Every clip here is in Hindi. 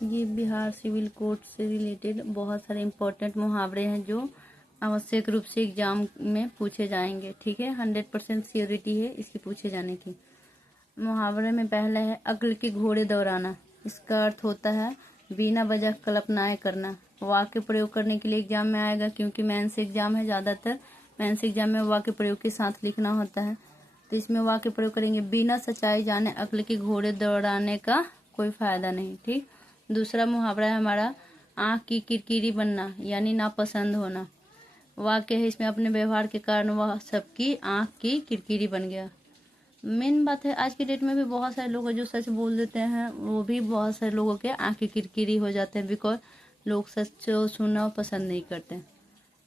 ये बिहार सिविल कोड से रिलेटेड बहुत सारे इम्पोर्टेंट मुहावरे हैं जो आवश्यक रूप से एग्जाम में पूछे जाएंगे। ठीक है, 100% श्योरिटी है इसकी पूछे जाने की। मुहावरे में पहला है अक्ल के घोड़े दौड़ाना। इसका अर्थ होता है बिना वजह कल्पनाएं करना। वाक्य प्रयोग करने के लिए एग्जाम में आएगा, क्योंकि मेंस एग्जाम है, ज़्यादातर मेंस एग्जाम में वाक्य प्रयोग के साथ लिखना होता है। तो इसमें वाक्य प्रयोग करेंगे, बिना सच्चाई जाने अक्ल के घोड़े दौड़ाने का कोई फायदा नहीं। ठीक। दूसरा मुहावरा है हमारा आँख की किरकिरी बनना, यानी नापसंद होना। वाक्य है इसमें, अपने व्यवहार के कारण वह सबकी आँख की किरकिरी बन गया। मेन बात है आज के डेट में भी बहुत सारे लोग हैं जो सच बोल देते हैं, वो भी बहुत सारे लोगों के आँख की किरकिरी हो जाते हैं, बिकॉज लोग सच सुनना पसंद नहीं करते।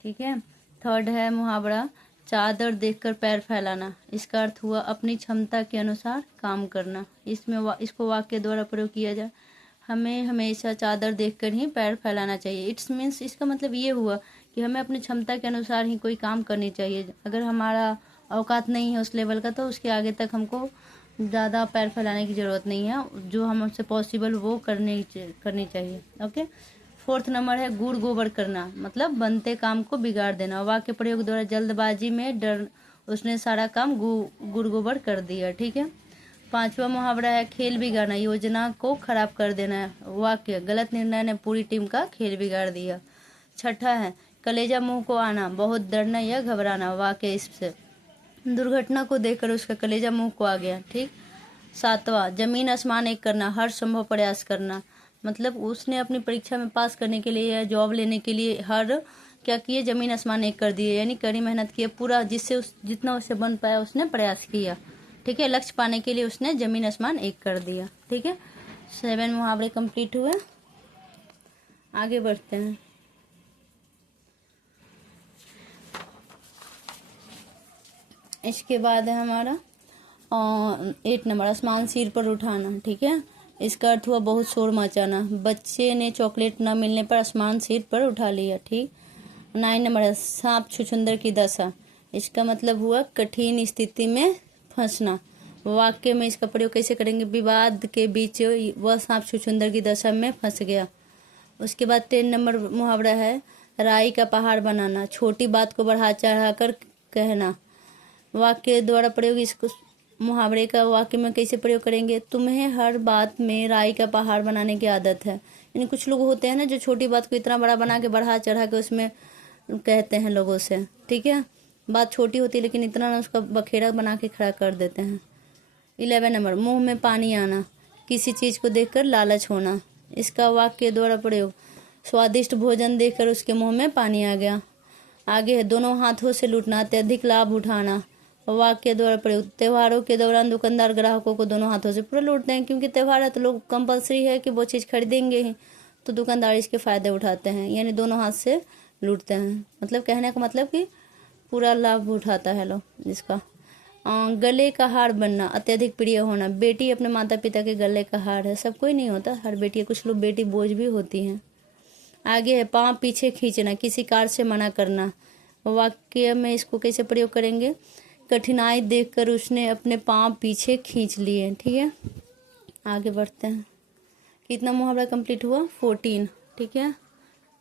ठीक है। थर्ड है मुहावरा चादर देखकर पैर फैलाना। इसका अर्थ हुआ अपनी क्षमता के अनुसार काम करना। इसको वाक्य द्वारा प्रयोग किया जाए, हमें हमेशा चादर देखकर ही पैर फैलाना चाहिए। इट्स मीन्स इसका मतलब ये हुआ कि हमें अपनी क्षमता के अनुसार ही कोई काम करनी चाहिए। अगर हमारा औकात नहीं है उस लेवल का, तो उसके आगे तक हमको ज़्यादा पैर फैलाने की ज़रूरत नहीं है। जो हमसे पॉसिबल वो करनी चाहिए। ओके। फोर्थ नंबर है गुड़ गोबर करना, मतलब बनते काम को बिगाड़ देना। वाक्य प्रयोग द्वारा जल्दबाजी में डर उसने सारा काम गुड़ गोबर कर दिया। ठीक है। पांचवा मुहावरा है खेल बिगाड़ना, योजना को खराब कर देना। वाक्य गलत निर्णय ने पूरी टीम का खेल बिगाड़ दिया। छठा है कलेजा मुंह को आना, बहुत डरना या घबराना। वाक्य इससे दुर्घटना को देखकर उसका कलेजा मुंह को आ गया। ठीक। सातवां जमीन आसमान एक करना, हर संभव प्रयास करना। मतलब उसने अपनी परीक्षा में पास करने के लिए या जॉब लेने के लिए क्या किए, जमीन आसमान एक कर दिए, यानी कड़ी मेहनत किए, पूरा जितना उससे बन पाया उसने प्रयास किया। ठीक है। लक्ष्य पाने के लिए उसने जमीन आसमान एक कर दिया। ठीक है। 7 मुहावरे कंप्लीट हुए। आगे बढ़ते हैं। इसके बाद है हमारा 8 नंबर आसमान सिर पर उठाना। ठीक है। इसका अर्थ हुआ बहुत शोर मचाना। बच्चे ने चॉकलेट न मिलने पर आसमान सिर पर उठा लिया। ठीक। 9 नंबर है सांप छुछुंदर की दशा। इसका मतलब हुआ कठिन स्थिति में फंसना। वाक्य में इसका प्रयोग कैसे करेंगे, विवाद के बीच वह सांप छुछुंदर की दशा में फंस गया। उसके बाद 10 नंबर मुहावरा है राई का पहाड़ बनाना, छोटी बात को बढ़ा चढ़ा कर कहना। वाक्य द्वारा प्रयोग इसको मुहावरे का वाक्य में कैसे प्रयोग करेंगे, तुम्हें हर बात में राई का पहाड़ बनाने की आदत है। यानी कुछ लोग होते हैं ना जो छोटी बात को इतना बड़ा बना के बढ़ा चढ़ा के उसमें कहते हैं लोगों से। ठीक है। बात छोटी होती है लेकिन इतना ना उसका बखेड़ा बना के खड़ा कर देते हैं। 11 नंबर मुंह में पानी आना, किसी चीज को देखकर लालच होना। इसका वाक्य द्वारा प्रयोग स्वादिष्ट भोजन देखकर उसके मुंह में पानी आ गया। आगे है दोनों हाथों से लूटना, अत्यधिक लाभ उठाना। वाक्य द्वारा प्रयोग त्योहारों के दौरान दुकानदार ग्राहकों को दोनों हाथों से पूरा लूटते हैं, क्योंकि त्योहार है तो लोग कंपलसरी है कि वो चीज़ खरीदेंगे ही, तो दुकानदार इसके फायदे उठाते हैं, यानी दोनों हाथ से लूटते हैं। मतलब कहने का मतलब कि पूरा लाभ उठाता है लोग इसका। गले का हार बनना, अत्यधिक प्रिय होना। बेटी अपने माता पिता के गले का हार है। सब कोई नहीं होता, हर बेटी, कुछ लोग बेटी बोझ भी होती हैं। आगे है पाँव पीछे खींचना, किसी कार्य से मना करना। वाक्य में इसको कैसे प्रयोग करेंगे, कठिनाई देखकर उसने अपने पाँव पीछे खींच लिए। ठीक है। आगे बढ़ते हैं। कितना मुहावरा कंप्लीट हुआ, 14। ठीक है।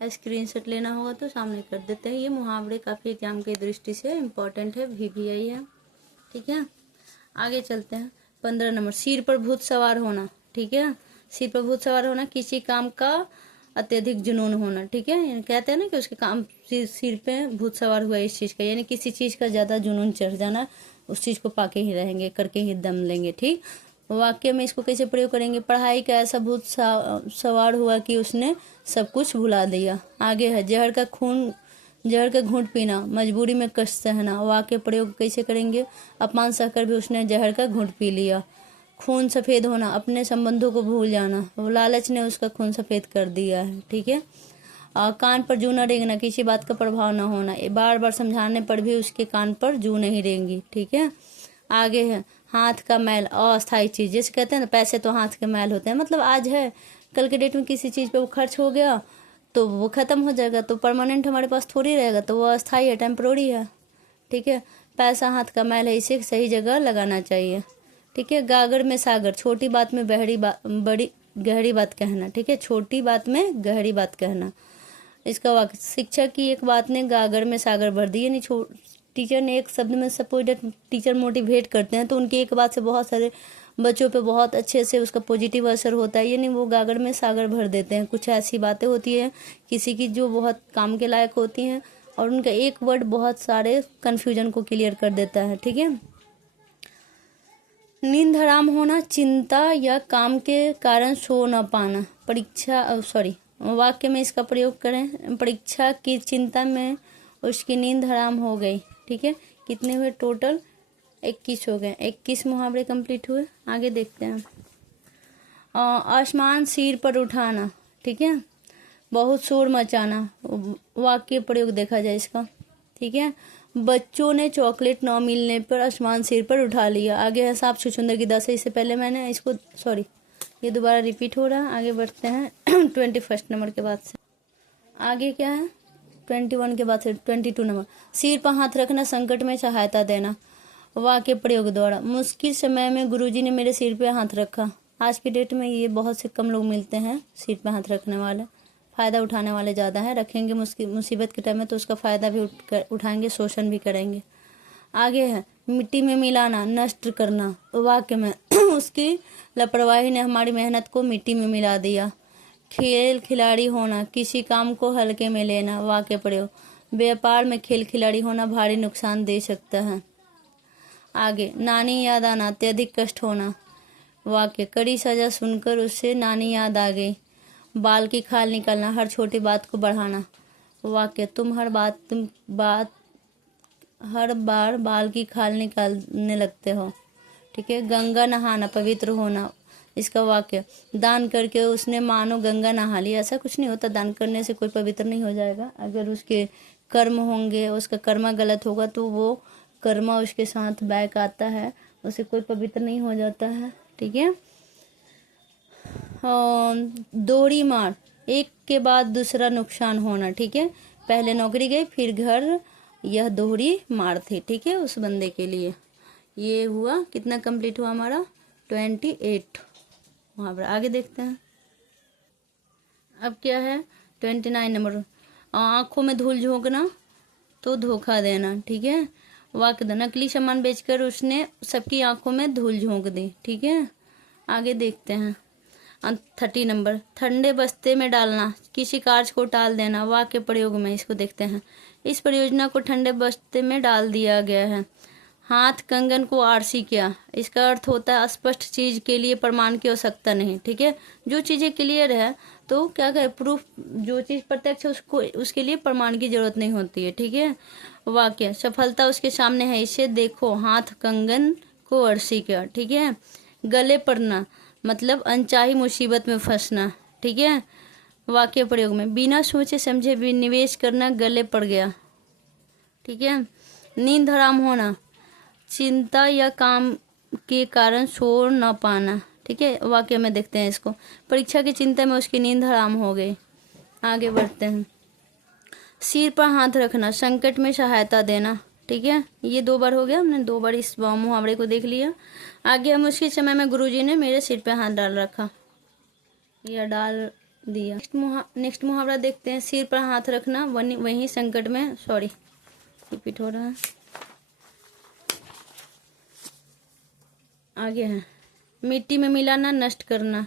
स्क्रीनशॉट लेना होगा तो सामने कर देते हैं। ये मुहावरे काफ़ी एग्जाम की दृष्टि से इम्पोर्टेंट है, VVI है। ठीक है। आगे चलते हैं। 15 नंबर सिर पर भूत सवार होना। ठीक है। सिर पर भूत सवार होना, किसी काम का अत्यधिक जुनून होना। ठीक है। कहते हैं ना कि उसके काम सिर पे भूत सवार हुआ इस चीज का, यानी किसी चीज का ज्यादा जुनून चढ़ जाना, उस चीज को पाके ही रहेंगे, करके ही दम लेंगे। ठीक। वाक्य में इसको कैसे प्रयोग करेंगे, पढ़ाई का ऐसा भूत सवार हुआ कि उसने सब कुछ भुला दिया। आगे है जहर का घूंट पीना, मजबूरी में कष्ट सहना। वाक्य प्रयोग कैसे करेंगे, अपमान सहकर भी उसने जहर का घूंट पी लिया। खून सफ़ेद होना, अपने संबंधों को भूल जाना, वो लालच ने उसका खून सफ़ेद कर दिया है। ठीक है। कान पर जू न रेंगना, किसी बात का प्रभाव न होना, बार बार समझाने पर भी उसके कान पर जू नहीं रेंगी। ठीक है। आगे है हाथ का मैल, अस्थायी चीज, जैसे कहते हैं ना पैसे तो हाथ के मैल होते हैं, मतलब आज है कल के डेट में किसी चीज़ पे वो खर्च हो गया तो वो ख़त्म हो जाएगा, तो परमानेंट हमारे पास थोड़ी रहेगा, तो वो अस्थायी है, टेम्प्रोरी है। ठीक है। पैसा हाथ का मैल है, इसे सही जगह लगाना चाहिए। ठीक है। गागर में सागर, छोटी बात में बड़ी गहरी बात कहना, ठीक है, छोटी बात में गहरी बात कहना। इसका वाक्य, शिक्षक की एक बात ने गागर में सागर भर दी, यानी टीचर ने एक शब्द में, सपोज टीचर मोटिवेट करते हैं तो उनकी एक बात से बहुत सारे बच्चों पे बहुत अच्छे से उसका पॉजिटिव असर होता है, यानी वो गागर में सागर भर देते हैं। कुछ ऐसी बातें होती हैं किसी की जो बहुत काम के लायक होती हैं और उनका एक वर्ड बहुत सारे कन्फ्यूजन को क्लियर कर देता है, ठीक है। नींद हराम होना, चिंता या काम के कारण सो न पाना, वाक्य में इसका प्रयोग करें। परीक्षा की चिंता में उसकी नींद हराम हो गई, ठीक है। कितने हुए टोटल? 21 हो गए। 21 मुहावरे कंप्लीट हुए। आगे देखते हैं। आसमान सिर पर उठाना, ठीक है। बहुत शोर मचाना, वाक्य प्रयोग देखा जाए इसका, ठीक है। बच्चों ने चॉकलेट न मिलने पर आसमान सिर पर उठा लिया। आगे है सांप छुछुंदर की दशा। इससे पहले मैंने इसको ये दोबारा रिपीट हो रहा है। आगे बढ़ते हैं 21 नंबर के बाद से। आगे क्या है? 21 के बाद से 22 नंबर। सिर पर हाथ रखना, संकट में सहायता देना, वाक्य प्रयोग द्वारा। मुश्किल समय में गुरुजी ने मेरे सिर पे हाथ रखा। आज की डेट में ये बहुत से कम लोग मिलते हैं सिर पे हाथ रखने वाले, फ़ायदा उठाने वाले ज़्यादा है। रखेंगे मुसीबत के टाइम में तो उसका फ़ायदा भी उठाएंगे, शोषण भी करेंगे। आगे है मिट्टी में मिलाना, नष्ट करना, वाक्य में उसकी लापरवाही ने हमारी मेहनत को मिट्टी में मिला दिया। खेल खिलाड़ी होना, किसी काम को हल्के में लेना, वाक्य प्रयोग। व्यापार में खेल खिलाड़ी होना भारी नुकसान दे सकता है। आगे नानी याद आना, अत्यधिक कष्ट होना, वाक्य। कड़ी सजा सुनकर उससे नानी याद आ गई। बाल की खाल निकालना, हर छोटी बात को बढ़ाना, वाक्य। तुम हर बार बाल की खाल निकालने लगते हो, ठीक है। गंगा नहाना, पवित्र होना, इसका वाक्य। दान करके उसने मानो गंगा नहा ली। ऐसा कुछ नहीं होता, दान करने से कोई पवित्र नहीं हो जाएगा। अगर उसके कर्म होंगे, उसका कर्मा गलत होगा तो वो कर्मा उसके साथ बैक आता है, उसे कोई पवित्र नहीं हो जाता है, ठीक है। दोहरी मार, एक के बाद दूसरा नुकसान होना, ठीक है। पहले नौकरी गई, फिर घर, यह दोहरी मार थी, ठीक है, उस बंदे के लिए। ये हुआ कितना कंप्लीट हुआ हमारा? 28 मुहावरा। आगे देखते हैं। अब क्या है? 29 नंबर। आंखों में धूल झोंकना तो धोखा देना, ठीक है। वाक्य, नकली सामान बेचकर उसने सबकी आंखों में धूल झोंक दी, ठीक है। आगे देखते हैं। 30 नंबर। ठंडे बस्ते में डालना, किसी कार्य को टाल देना, वाक्य प्रयोग में इसको देखते हैं। इस परियोजना को ठंडे बस्ते में डाल दिया गया है। हाथ कंगन को आरसी किया, इसका अर्थ होता है स्पष्ट चीज के लिए प्रमाण की आवश्यकता नहीं, ठीक है। जो चीजें क्लियर है तो क्या कहे, प्रूफ, जो चीज प्रत्यक्ष है उसको, उसके लिए प्रमाण की जरूरत नहीं होती है, ठीक है। वाक्य, सफलता उसके सामने है, इसे देखो, हाथ कंगन को आरसी किया, ठीक है। गले पड़ना मतलब अनचाही मुसीबत में फंसना, ठीक है। वाक्य प्रयोग में, बिना सोचे समझे भी निवेश करना, गले पड़ गया, ठीक है। नींद हराम होना, चिंता या काम के कारण सो न पाना, ठीक है। वाक्य में देखते हैं इसको। परीक्षा की चिंता में उसकी नींद हराम हो गई। आगे बढ़ते हैं। सिर पर हाथ रखना, संकट में सहायता देना, ठीक है। ये 2 बार हो गया, हमने 2 बार इस मुहावरे को देख लिया। आगे हम उसके समय में गुरुजी ने मेरे सिर पे हाथ डाल रखा, या डाल दिया। नेक्स्ट मुहावरा देखते हैं। सिर पर हाथ रखना, वहीं संकट में, रिपीट हो रहा है। आगे है मिट्टी में मिलाना, नष्ट करना,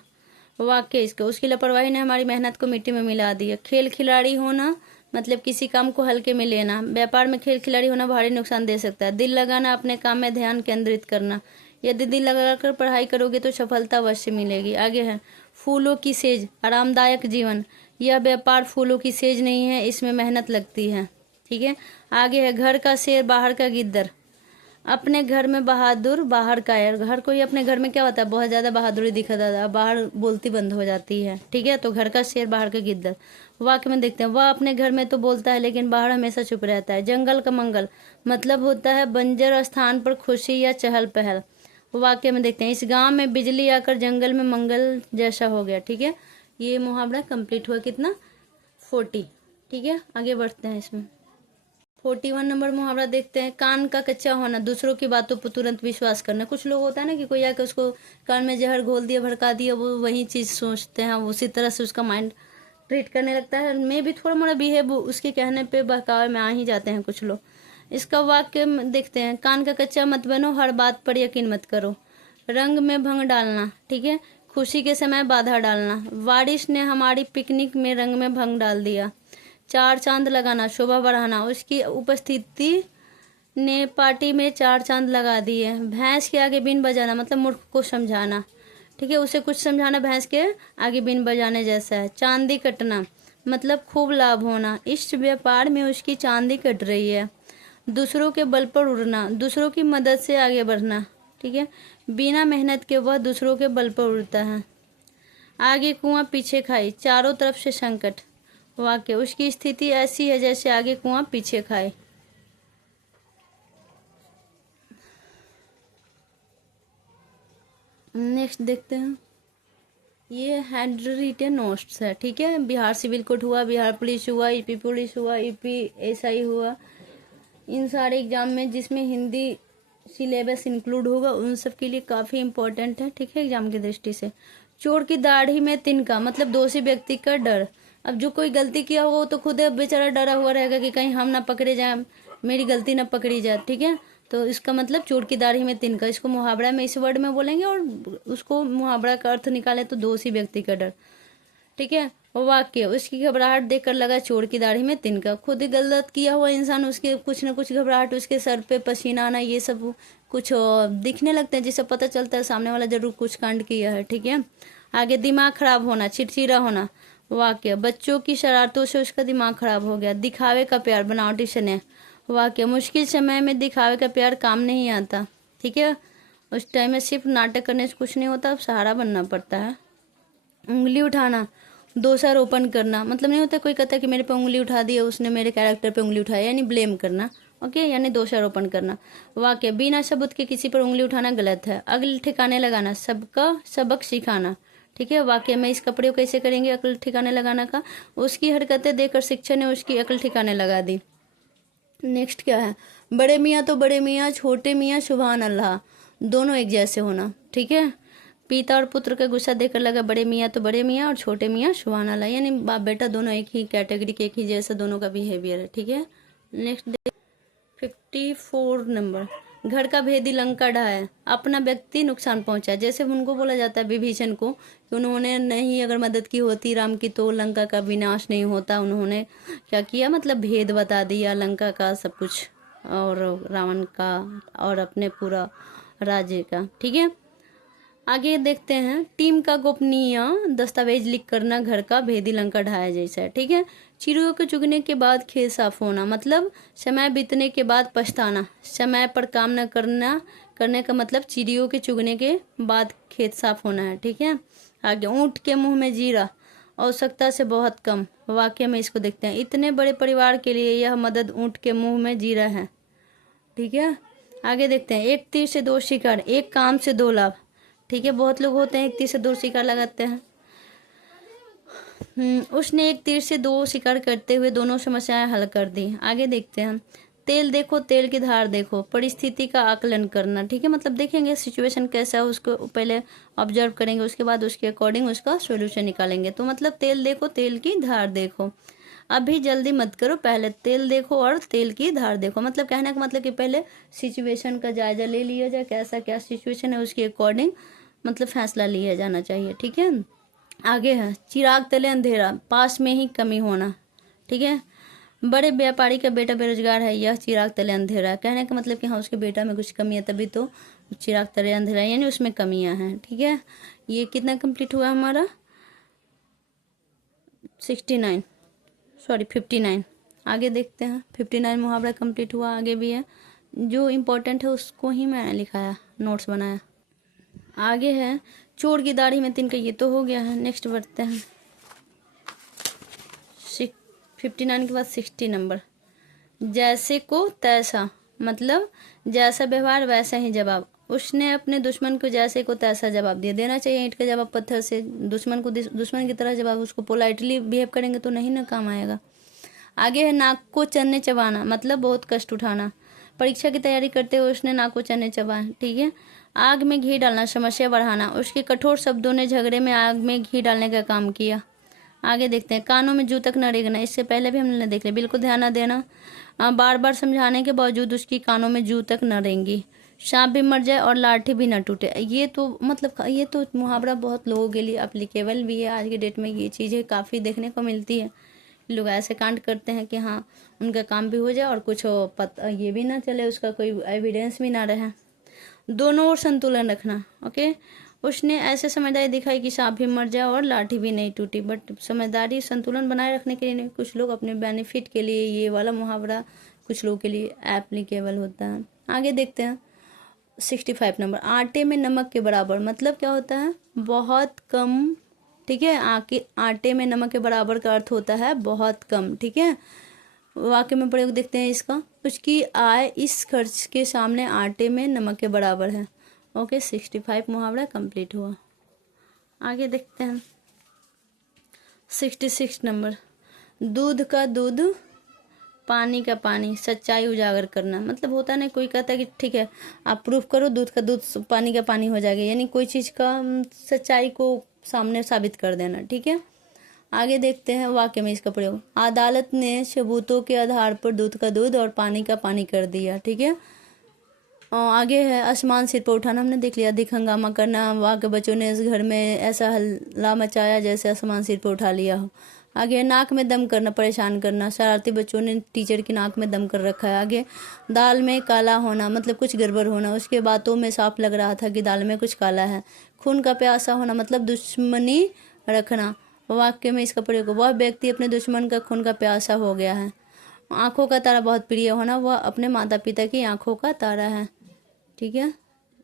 वाक्य इसका। उसकी लापरवाही ने हमारी मेहनत को मिट्टी में मिला दिया। खेल खिलाड़ी होना मतलब किसी काम को हल्के में लेना। व्यापार में खेल खिलाड़ी होना भारी नुकसान दे सकता है। दिल लगाना, अपने काम में ध्यान केंद्रित करना। यदि दिल लगाकर पढ़ाई करोगे तो सफलता अवश्य मिलेगी। आगे है फूलों की सेज, आरामदायक जीवन। यह व्यापार फूलों की सेज नहीं है, इसमें मेहनत लगती है, ठीक है। आगे है घर का शेर, बाहर का गिद्दर। अपने घर में बहादुर, बाहर कायर। हर कोई अपने घर में क्या होता है, बहुत ज्यादा बहादुरी दिखाता है, बाहर बोलती बंद हो जाती है, ठीक है। तो घर का शेर, बाहर का गिद्दर। वाक्य में देखते हैं। वह अपने घर में तो बोलता है लेकिन बाहर हमेशा चुप रहता है। जंगल का मंगल मतलब होता है बंजर स्थान पर खुशी या चहल पहल। वाक्य में देखते हैं। इस गांव में बिजली आकर जंगल में मंगल जैसा हो गया, ठीक है। ये मुहावरा कंप्लीट हुआ कितना? 40, ठीक है। आगे बढ़ते हैं इसमें। 41 नंबर मुहावरा देखते हैं। कान का कच्चा होना, दूसरों की बातों पर तुरंत विश्वास करना। कुछ लोग होता है ना कि कोई आके उसको कान में जहर घोल दिया, भड़का दिया, वो वही चीज सोचते हैं, उसी तरह से उसका माइंड ट्रीट करने लगता है। मैं भी थोड़ा मोड़ा बिहेव उसके कहने पे बहकावे में आ ही जाते हैं कुछ लोग। इसका वाक्य देखते हैं। कान का कच्चा मत बनो, हर बात पर यकीन मत करो। रंग में भंग डालना, ठीक है, खुशी के समय बाधा डालना। बारिश ने हमारी पिकनिक में रंग में भंग डाल दिया। चार चांद लगाना, शोभा बढ़ाना, उसकी उपस्थिति ने पार्टी में चार चांद लगा दिए। भैंस के आगे बीन बजाना मतलब मूर्ख को समझाना, ठीक है, उसे कुछ समझाना भैंस के आगे बीन बजाने जैसा है। चांदी कटना मतलब खूब लाभ होना, इस व्यापार में उसकी चांदी कट रही है। दूसरों के बल पर उड़ना, दूसरों की मदद से आगे बढ़ना, ठीक है, बिना मेहनत के वह दूसरों के बल पर उड़ता है। आगे कुआं पीछे खाई, चारों तरफ से संकट। वाक्य, उसकी स्थिति ऐसी है जैसे आगे कुआं पीछे खाए। नेक्स्ट देखते हैं। ये हैंड रिटेन नोट्स है, ठीक है। बिहार सिविल कोर्ट हुआ, बिहार पुलिस हुआ, यूपी पुलिस हुआ, यूपी एसआई हुआ, इन सारे एग्जाम में जिसमें हिंदी सिलेबस इंक्लूड होगा उन सब के लिए काफ़ी इंपॉर्टेंट है, ठीक है, एग्जाम की दृष्टि से। चोर की दाढ़ी में तिनका मतलब दोषी व्यक्ति का डर। अब जो कोई गलती किया होगा वो तो खुद बेचारा डरा हुआ रहेगा कि कहीं हम ना पकड़े जाए, मेरी गलती ना पकड़ी जाए, ठीक है। तो इसका मतलब चोर की दाढ़ी में तिनका, इसको मुहावरा में इस वर्ड में बोलेंगे और उसको मुहावरा का अर्थ निकाले तो दोषी व्यक्ति का डर, ठीक है। वाक्य, उसकी घबराहट देखकर लगा चोर की दाढ़ी में तिनका। खुद ही गलत किया हुआ इंसान, उसके कुछ न कुछ घबराहट, उसके सर पे पसीना आना, ये सब कुछ दिखने लगते हैं जिससे पता चलता है सामने वाला जरूर कुछ कांड किया है, ठीक है। आगे, दिमाग खराब होना, चिड़चिड़ा होना। वाक्य, बच्चों की शरारतों से उसका दिमाग खराब हो गया। दिखावे का प्यार, बनावटी स्नेह। वाक्य, मुश्किल समय में दिखावे का प्यार काम नहीं आता, ठीक है, उस टाइम में सिर्फ नाटक करने से कुछ नहीं होता, अब सहारा बनना पड़ता है। उंगली उठाना, दोषारोपण करना मतलब नहीं होता कोई कहता है कि मेरे पे उंगली उठा दी है, उसने मेरे कैरेक्टर पे उंगली उठाया, यानी ब्लेम करना, ओके, यानी दोषारोपण करना। वाक्य, बिना सबूत के किसी पर उंगली उठाना गलत है। अगले ठिकाने लगाना, सबका सबक सिखाना, ठीक है। वाक्य में इसका प्रयोग कैसे करेंगे अकल ठिकाने लगाना का? उसकी हरकतें देखकर शिक्षक ने उसकी अकल ठिकाने लगा दी। नेक्स्ट क्या है? बड़े मियाँ तो बड़े मियाँ, छोटे मियाँ सुभान अल्लाह, दोनों एक जैसे होना, ठीक है। पिता और पुत्र का गुस्सा देखकर लगा बड़े मियाँ तो बड़े मियाँ और छोटे मियाँ सुभान अल्लाह, यानी बाप बेटा दोनों एक ही कैटेगरी के, एक ही जैसा दोनों का बिहेवियर है, ठीक है। नेक्स्ट 54 नंबर, घर का भेदी लंका ढाया, अपना व्यक्ति नुकसान पहुंचा। जैसे उनको बोला जाता है विभीषण को कि उन्होंने नहीं अगर मदद की होती राम की तो लंका का विनाश नहीं होता, उन्होंने क्या किया मतलब भेद बता दिया लंका का सब कुछ और रावण का और अपने पूरा राज्य का, ठीक है। आगे देखते हैं, टीम का गोपनीय दस्तावेज लीक करना घर का भेदी लंका ढाया जैसा है, ठीक है। चिड़ियों के चुगने के बाद खेत साफ होना मतलब समय बीतने के बाद पछताना। समय पर काम न करने का मतलब चिड़ियों के चुगने के बाद खेत साफ होना है, ठीक है। आगे, ऊँट के मुंह में जीरा, आवश्यकता से बहुत कम। वाक्य में इसको देखते हैं, इतने बड़े परिवार के लिए यह मदद ऊँट के मुंह में जीरा है, ठीक है। आगे देखते हैं, एक तीर से दो शिकार, एक काम से दो लाभ, ठीक है। बहुत लोग होते हैं एक तीर से दो शिकार लगाते हैं। उसने एक तीर से दो शिकार करते हुए दोनों समस्याएं हल कर दी। आगे देखते हैं, तेल देखो तेल की धार देखो, परिस्थिति का आकलन करना, ठीक है, मतलब देखेंगे सिचुएशन कैसा है उसको पहले ऑब्जर्व करेंगे, उसके बाद उसके अकॉर्डिंग उसका सॉल्यूशन निकालेंगे। तो मतलब तेल देखो तेल की धार देखो, अभी जल्दी मत करो, पहले तेल देखो और तेल की धार देखो, मतलब कहने का मतलब कि पहले सिचुएशन का जायजा ले लिया जाए, कैसा क्या सिचुएशन है उसके अकॉर्डिंग मतलब फैसला लिया जाना चाहिए, ठीक है। आगे है, चिराग तले अंधेरा, पास में ही कमी होना, ठीक है। बड़े व्यापारी का बेटा बेरोजगार है, यह चिराग तले अंधेरा है, कहने का मतलब कि हाँ उसके बेटा में कुछ कमी है तभी तो चिराग तले अंधेरा, यानी उसमें कमियां हैं, ठीक है। ये कितना कंप्लीट हुआ हमारा? 59। आगे देखते हैं, 59 मुहावरा कंप्लीट हुआ, आगे भी है, जो इम्पोर्टेंट है उसको ही मैंने लिखाया, नोट्स बनाया। आगे है, चोर की दाढ़ी में तिनका, ये तो हो गया है। नेक्स्ट बढ़ते हैं, 59 के बाद 60 नंबर, जैसे को तैसा मतलब जैसा व्यवहार वैसा ही जवाब। उसने अपने दुश्मन को जैसे को तैसा जवाब दिया, देना चाहिए ईंट का जवाब पत्थर से, दुश्मन को दुश्मन की तरह जवाब, उसको पोलाइटली बिहेव करेंगे तो नहीं ना काम आएगा। आगे है नाक को चने चबाना, मतलब बहुत कष्ट उठाना। परीक्षा की तैयारी करते हुए उसने नाक को चने चबाए, ठीक है। आग में घी डालना, समस्या बढ़ाना। उसके कठोर शब्दों ने झगड़े में आग में घी डालने का काम किया। आगे देखते हैं, कानों में जू तक न रेंगना। इससे पहले भी हमने देख लिया, बिल्कुल ध्यान न देना। बार बार समझाने के बावजूद उसकी कानों में जू तक न रेंगी। सांप भी मर जाए और लाठी भी न टूटे। ये तो मतलब ये तो मुहावरा बहुत लोगों के लिए अप्लीकेबल भी है। आज की डेट में ये चीज़ें काफ़ी देखने को मिलती है। लोग ऐसे कांड करते हैं कि हाँ उनका काम भी हो जाए और कुछ पता ये भी ना चले, उसका कोई एविडेंस भी ना रहे। दोनों ओर संतुलन रखना, ओके। उसने ऐसे समझदारी दिखाई कि सांप भी मर जाए और लाठी भी नहीं टूटी, बट समझदारी संतुलन बनाए रखने के लिए नहीं, कुछ लोग अपने बेनिफिट के लिए ये वाला मुहावरा कुछ लोगों के लिए एप्लीकेबल होता है। आगे देखते हैं 65 नंबर, आटे में नमक के बराबर। मतलब क्या होता है, बहुत कम, ठीक है। आटे में नमक के बराबर का अर्थ होता है बहुत कम, ठीक है। वाक्य में प्रयोग देखते हैं इसका, उसकी आय इस खर्च के सामने आटे में नमक के बराबर है। ओके, 65 मुहावरा कंप्लीट हुआ। आगे देखते हैं 66 नंबर, दूध का दूध पानी का पानी, सच्चाई उजागर करना। मतलब होता नहीं, कोई कहता है कि ठीक है आप प्रूफ करो, दूध का दूध पानी का पानी हो जाएगा, यानी कोई चीज़ का सच्चाई को सामने साबित कर देना, ठीक है। आगे देखते हैं वाक्य में इसका प्रयोग, अदालत ने सबूतों के आधार पर दूध का दूध और पानी का पानी कर दिया, ठीक है। आगे है आसमान सिर पर उठाना, हमने देख लिया। अधिक हंगामा करना, वहाँ के बच्चों ने इस घर में ऐसा हल्ला मचाया जैसे आसमान सिर पर उठा लिया हो। आगे नाक में दम करना, परेशान करना, शरारती बच्चों ने टीचर की नाक में दम कर रखा है। आगे दाल में काला होना, मतलब कुछ गड़बड़ होना, उसके बातों में साफ लग रहा था कि दाल में कुछ काला है। खून का प्यासा होना, मतलब दुश्मनी रखना। वाक्य में इसका प्रयोग, वह व्यक्ति अपने दुश्मन का खून का प्यासा हो गया है। आंखों का तारा बहुत प्रिय होना, वह अपने माता पिता की आंखों का तारा है, ठीक है।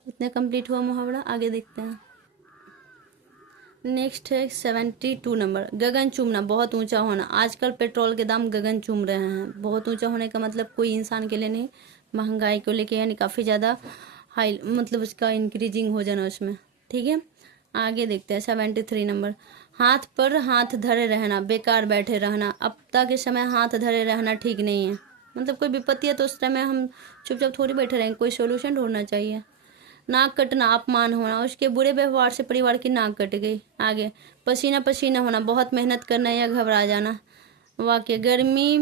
इतना कंप्लीट हुआ मुहावरा। आगे देखते हैं, नेक्स्ट है 72 नंबर, गगन चूमना, बहुत ऊंचा होना। आजकल पेट्रोल के दाम गगन चूम रहे हैं। बहुत ऊंचा होने का मतलब कोई इंसान के लिए नहीं, महंगाई को लेके, यानी काफ़ी ज़्यादा हाई, मतलब उसका इंक्रीजिंग हो जाना उसमें, ठीक है। आगे देखते हैं 73 नंबर, हाथ पर हाथ धरे रहना, बेकार बैठे रहना। आपदा के समय हाथ धरे रहना ठीक नहीं है। मतलब कोई विपत्ति है तो उस समय हम चुपचाप थोड़ी बैठे रहेंगे, कोई सोल्यूशन ढूंढना चाहिए। नाक कटना, अपमान होना, उसके बुरे व्यवहार से परिवार की नाक कट गई। आगे पसीना पसीना होना, बहुत मेहनत करना या घबरा जाना। वाक्य, गर्मी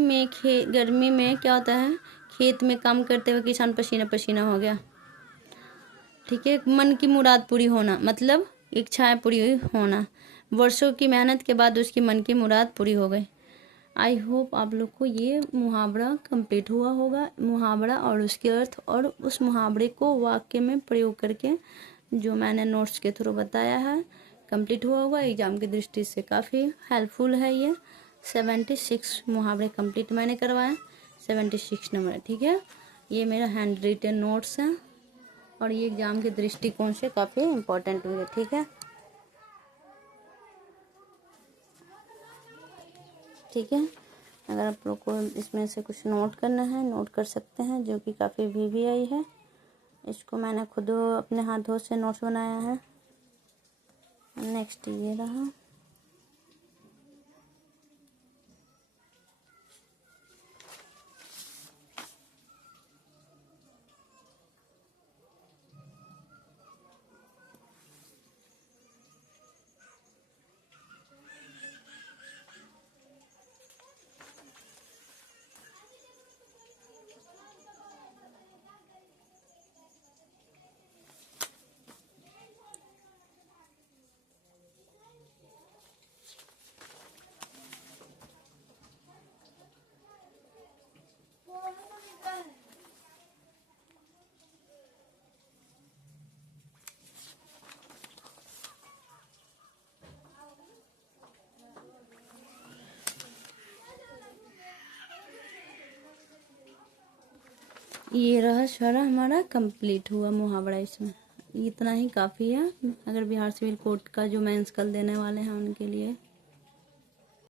में क्या होता है, खेत में काम करते हुए किसान पसीना पसीना हो गया, ठीक है। मन की मुराद पूरी होना, मतलब इच्छाएं पूरी होना। वर्षों की मेहनत के बाद उसकी मन की मुराद पूरी हो गई। आई होप आप लोग को ये मुहावरा कंप्लीट हुआ होगा, मुहावरा और उसके अर्थ, और उस मुहावरे को वाक्य में प्रयोग करके जो मैंने नोट्स के थ्रू बताया है कंप्लीट हुआ होगा। एग्जाम की दृष्टि से काफ़ी हेल्पफुल है ये। 76 मुहावरे कंप्लीट मैंने करवाए, 76 नंबर, ठीक है। ये मेरा हैंड रिटन नोट्स है और ये एग्ज़ाम के दृष्टिकोण से काफ़ी इम्पोर्टेंट हुए, ठीक है। ठीक है, अगर आप लोग को इसमें से कुछ नोट करना है नोट कर सकते हैं, जो कि काफ़ी VVI है। इसको मैंने खुद अपने हाथों से नोट्स बनाया है। नेक्स्ट ये रहा, ये रहा सारा हमारा कंप्लीट हुआ मुहावरा। इसमें इतना ही काफ़ी है, अगर बिहार सिविल कोर्ट का जो मेंस कल देने वाले हैं उनके लिए।